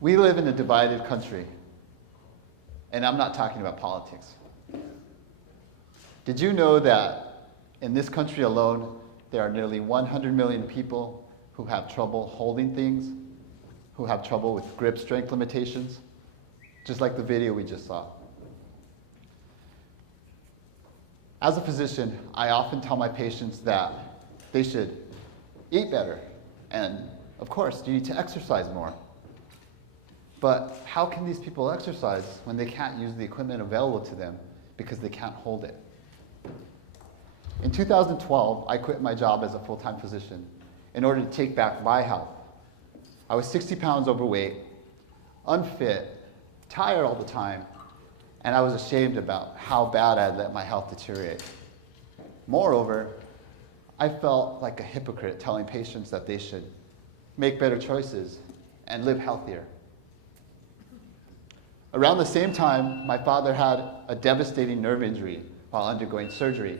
We live in a divided country, and I'm not talking about politics. Did you know that in this country alone, there are nearly 100 million people who have trouble holding things, who have trouble with grip strength limitations, just like the video we just saw? As a physician, I often tell my patients that they should eat better, and of course, you need to exercise more. But how can these people exercise when they can't use the equipment available to them because they can't hold it? In 2012, I quit my job as a full-time physician in order to take back my health. I was 60 pounds overweight, unfit, tired all the time, and I was ashamed about how bad I had let my health deteriorate. Moreover, I felt like a hypocrite telling patients that they should make better choices and live healthier. Around the same time, my father had a devastating nerve injury while undergoing surgery.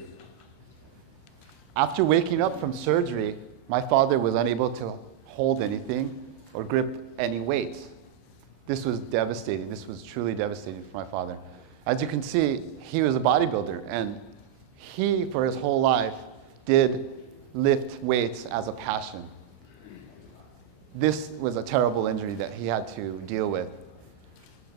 After waking up from surgery, my father was unable to hold anything or grip any weights. This was devastating. This was truly devastating for my father. As you can see, he was a bodybuilder, and he, for his whole life, did lift weights as a passion. This was a terrible injury that he had to deal with.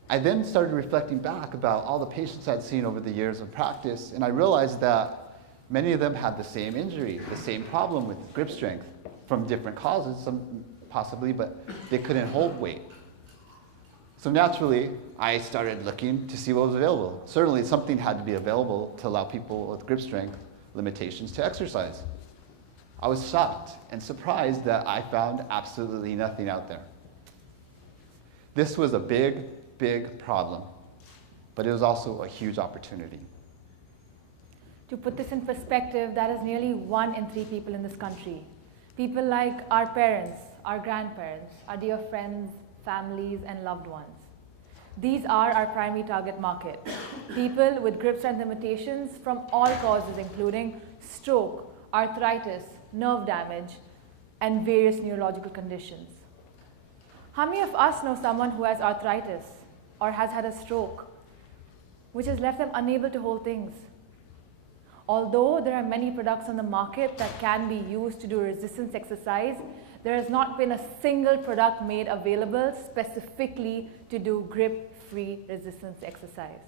I then started reflecting back about all the patients I'd seen over the years of practice, and I realized that many of them had the same injury, the same problem with grip strength, from different causes, some possibly, but they couldn't hold weight. So naturally, I started looking to see what was available. Certainly, something had to be available to allow people with grip strength limitations to exercise. I was shocked and surprised that I found absolutely nothing out there. This was a big problem, but it was also a huge opportunity. To put this in perspective, that is nearly 1 in 3 people in this country. People like our parents, our grandparents, our dear friends, families, and loved ones. These are our primary target market. People with grip strength limitations from all causes, including stroke, arthritis, nerve damage, and various neurological conditions. How many of us know someone who has arthritis or has had a stroke, which has left them unable to hold things? Although there are many products on the market that can be used to do resistance exercise, there has not been a single product made available specifically to do grip-free resistance exercise.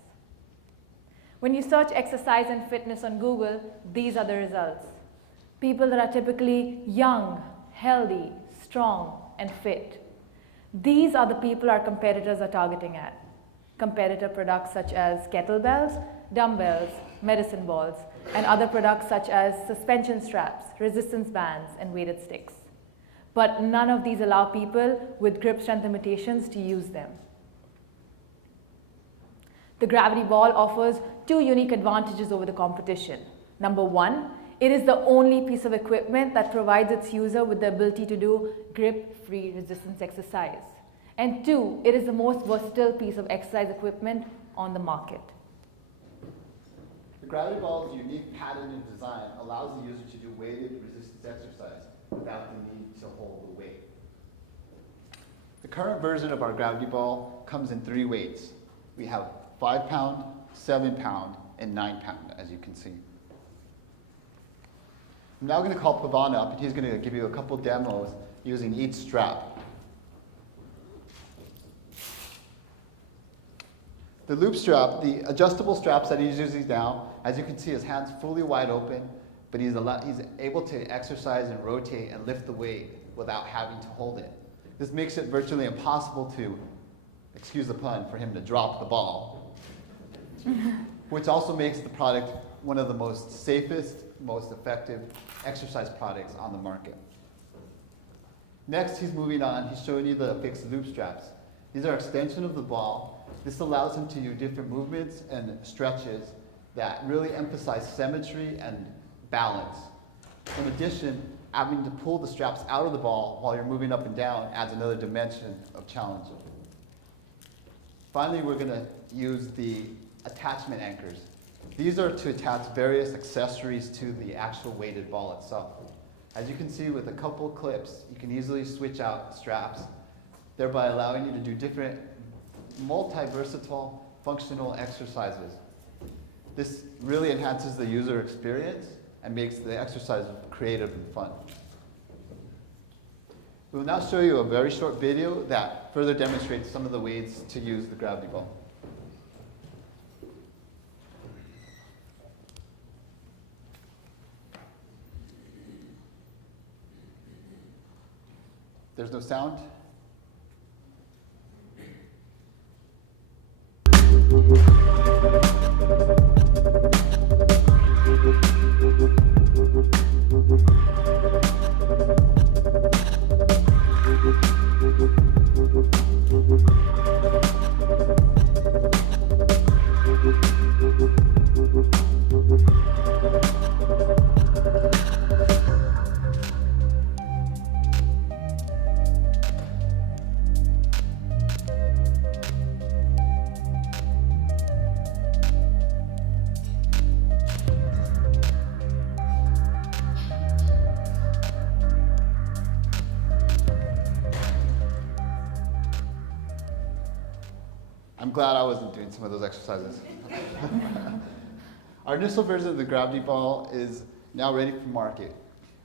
When you search exercise and fitness on Google, these are the results. People that are typically young, healthy, strong, and fit. These are the people our competitors are targeting at. Competitor products such as kettlebells, dumbbells, medicine balls, and other products such as suspension straps, resistance bands, and weighted sticks. But none of these allow people with grip strength limitations to use them. The Gravity Ball offers 2 unique advantages over the competition. Number 1, it is the only piece of equipment that provides its user with the ability to do grip-free resistance exercise. And 2, it is the most versatile piece of exercise equipment on the market. The Gravity Ball's unique patented design allows the user to do weighted resistance exercise without the need to hold the weight. The current version of our Gravity Ball comes in 3 weights. We have 5 pound, 7 pound, and 9 pound, as you can see. I'm now going to call Pavan up, and he's going to give you a couple demos using each strap. The loop strap, the adjustable straps that he's using now, as you can see, his hand's fully wide open, but he's able to exercise and rotate and lift the weight without having to hold it. This makes it virtually impossible to, excuse the pun, for him to drop the ball, which also makes the product one of the most safest, most effective exercise products on the market. Next, he's moving on. He's showing you the fixed loop straps. These are extension of the ball. This allows him to do different movements and stretches that really emphasize symmetry and balance. In addition, having to pull the straps out of the ball while you're moving up and down adds another dimension of challenge. Finally, we're going to use the attachment anchors. These are to attach various accessories to the actual weighted ball itself. As you can see with a couple clips, you can easily switch out straps thereby allowing you to do different multi-versatile functional exercises. This really enhances the user experience and makes the exercise creative and fun. We will now show you a very short video that further demonstrates some of the ways to use the gravity ball. There's no sound. I'm glad I wasn't doing some of those exercises. Our initial version of the gravity ball is now ready for market.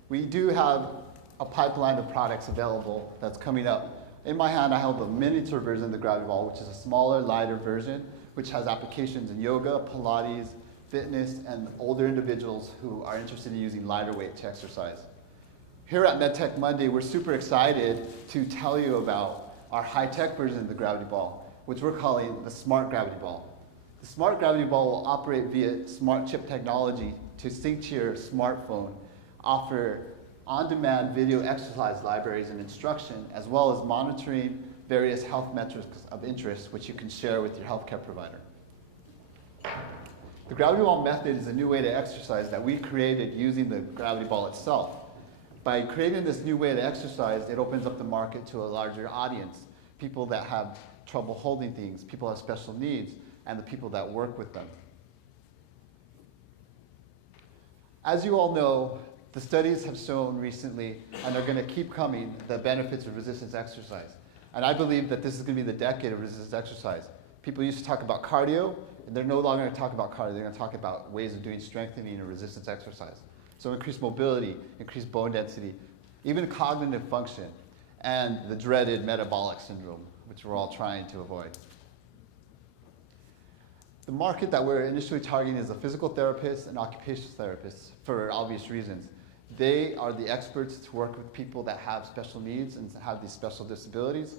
We do have a pipeline of products available that's coming up. In my hand, I have a miniature version of the gravity ball, which is a smaller, lighter version, which has applications in yoga, Pilates, fitness, and older individuals who are interested in using lighter weight to exercise. Here at MedTech Monday, we're super excited to tell you about our high-tech version of the gravity ball, which we're calling the Smart Gravity Ball. The Smart Gravity Ball will operate via smart chip technology to sync to your smartphone, offer on-demand video exercise libraries and instruction, as well as monitoring various health metrics of interest, which you can share with your healthcare provider. The gravity ball method is a new way to exercise that we created using the gravity ball itself. By creating this new way to exercise, it opens up the market to a larger audience, people that have trouble holding things, people who have special needs, and the people that work with them. As you all know, the studies have shown recently, and are going to keep coming, the benefits of resistance exercise. And I believe that this is going to be the decade of resistance exercise. People used to talk about cardio, and they're no longer going to talk about cardio, they're going to talk about ways of doing strengthening and resistance exercise. So increased mobility, increased bone density, even cognitive function, and the dreaded metabolic syndrome, which we're all trying to avoid. The market that we're initially targeting is the physical therapists and occupational therapists for obvious reasons. They are the experts to work with people that have special needs and have these special disabilities.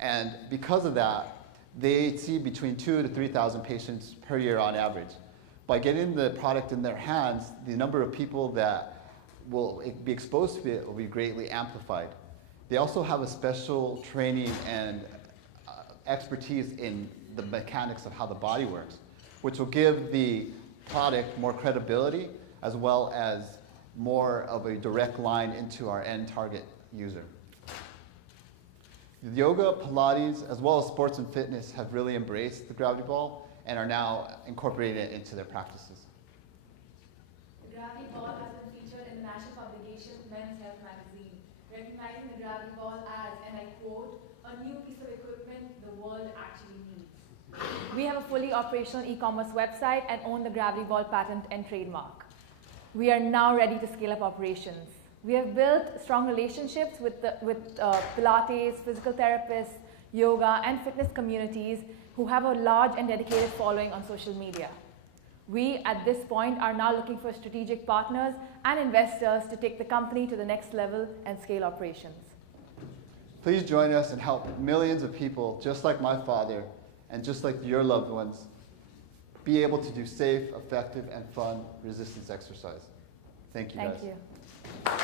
And because of that, they see between 2,000 to 3,000 patients per year on average. By getting the product in their hands, the number of people that will be exposed to it will be greatly amplified. They also have a special training and expertise in the mechanics of how the body works, which will give the product more credibility as well as more of a direct line into our end target user. Yoga, Pilates, as well as sports and fitness have really embraced the gravity ball and are now incorporating it into their practices. The gravity ball has been featured in the national publication Men's Health magazine, recognizing the gravity ball as, and I quote, a new piece of equipment the world actually needs. We have a fully operational e-commerce website and own the gravity ball patent and trademark. We are now ready to scale up operations. We have built strong relationships with Pilates, physical therapists, yoga, and fitness communities who have a large and dedicated following on social media. We, at this point, are now looking for strategic partners and investors to take the company to the next level and scale operations. Please join us and help millions of people, just like my father, and just like your loved ones, be able to do safe, effective, and fun resistance exercise. Thank you, guys. Thank you.